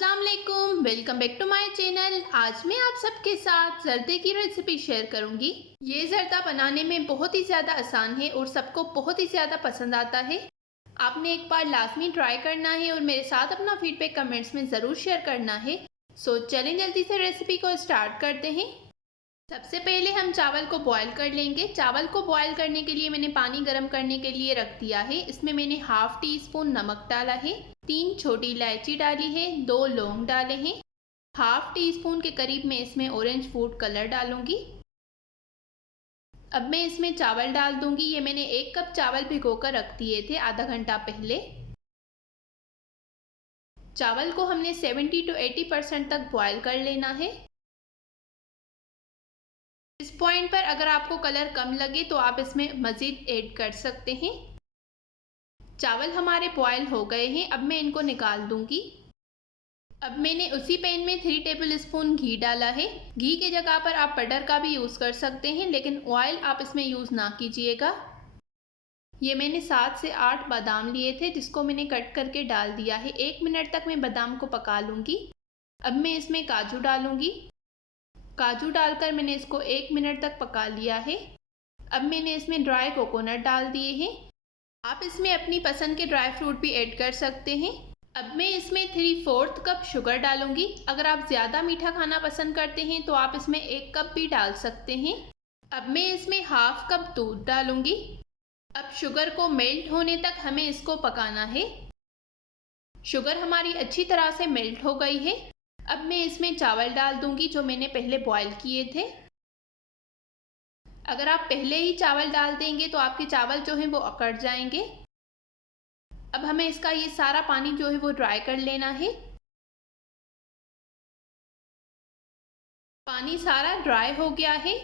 अस्सलाम वालेकुम, welcome back to my channel. आज मैं आप सबके साथ जर्दे की रेसिपी शेयर करूंगी। ये जर्दा बनाने में बहुत ही ज़्यादा आसान है और सबको बहुत ही ज़्यादा पसंद आता है। आपने एक बार लाजमी ट्राई करना है और मेरे साथ अपना फीडबैक कमेंट्स में ज़रूर शेयर करना है। सो चलें जल्दी से रेसिपी को स्टार्ट करते हैं। सबसे पहले हम चावल को बॉईल कर लेंगे। चावल को बॉईल करने के लिए मैंने पानी गर्म करने के लिए रख दिया है। इसमें मैंने हाफ टी स्पून नमक डाला है, 3 छोटी इलायची डाली है, 2 लौंग डाले हैं, हाफ टी स्पून के करीब मैं इसमें ऑरेंज फूड कलर डालूंगी। अब मैं इसमें चावल डाल दूंगी। ये मैंने 1 कप चावल भिगोकर रख दिए थे आधा घंटा पहले। चावल को हमने 70 to 80% तक बॉईल कर लेना है। इस पॉइंट पर अगर आपको कलर कम लगे तो आप इसमें मज़ीद ऐड कर सकते हैं। चावल हमारे बॉयल हो गए हैं, अब मैं इनको निकाल दूंगी। अब मैंने उसी पैन में 3 टेबल स्पून घी डाला है। घी की जगह पर आप बटर का भी यूज़ कर सकते हैं, लेकिन ऑयल आप इसमें यूज़ ना कीजिएगा। ये मैंने 7 से 8 बादाम लिए थे जिसको मैंने कट करके डाल दिया है। 1 मिनट तक मैं बादाम को पका लूँगी। अब मैं इसमें काजू डालूँगी। काजू डालकर मैंने इसको 1 मिनट तक पका लिया है। अब मैंने इसमें ड्राई कोकोनट डाल दिए हैं। आप इसमें अपनी पसंद के ड्राई फ्रूट भी ऐड कर सकते हैं। अब मैं इसमें 3/4 कप शुगर डालूंगी। अगर आप ज़्यादा मीठा खाना पसंद करते हैं तो आप इसमें 1 कप भी डाल सकते हैं। अब मैं इसमें हाफ कप दूध डालूंगी। अब शुगर को मेल्ट होने तक हमें इसको पकाना है। शुगर हमारी अच्छी तरह से मेल्ट हो गई है। अब मैं इसमें चावल डाल दूंगी जो मैंने पहले बॉईल किए थे। अगर आप पहले ही चावल डाल देंगे तो आपके चावल जो हैं वो अकड़ जाएंगे। अब हमें इसका ये सारा पानी जो है वो ड्राई कर लेना है। पानी सारा ड्राई हो गया है।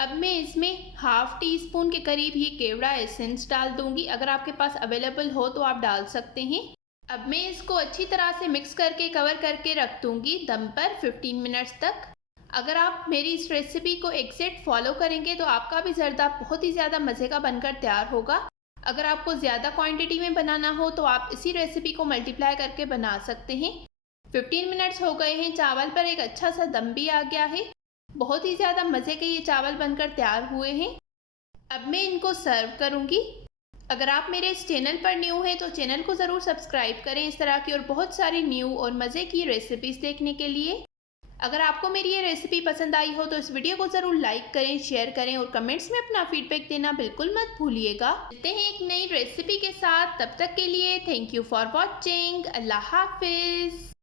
अब मैं इसमें हाफ टी स्पून के करीब ही केवड़ा एसेंस डाल दूंगी। अगर आपके पास अवेलेबल हो तो आप डाल सकते हैं। अब मैं इसको अच्छी तरह से मिक्स करके कवर करके रख दूंगी दम पर 15 मिनट्स तक। अगर आप मेरी इस रेसिपी को एग्जैक्ट फॉलो करेंगे तो आपका भी जर्दा बहुत ही ज़्यादा मज़े का बनकर तैयार होगा। अगर आपको ज़्यादा क्वांटिटी में बनाना हो तो आप इसी रेसिपी को मल्टीप्लाई करके बना सकते हैं। 15 मिनट्स हो गए हैं, चावल पर एक अच्छा सा दम भी आ गया है। बहुत ही ज़्यादा मज़े के ये चावल बनकर तैयार हुए हैं। अब मैं इनको सर्व करूँगी। अगर आप मेरे इस चैनल पर न्यू हैं तो चैनल को ज़रूर सब्सक्राइब करें इस तरह की और बहुत सारी न्यू और मज़े की रेसिपीज़ देखने के लिए। अगर आपको मेरी ये रेसिपी पसंद आई हो तो इस वीडियो को ज़रूर लाइक करें, शेयर करें और कमेंट्स में अपना फीडबैक देना बिल्कुल मत भूलिएगा। मिलते हैं एक नई रेसिपी के साथ, तब तक के लिए थैंक यू फॉर वॉचिंग। अल्लाह हाफिज़।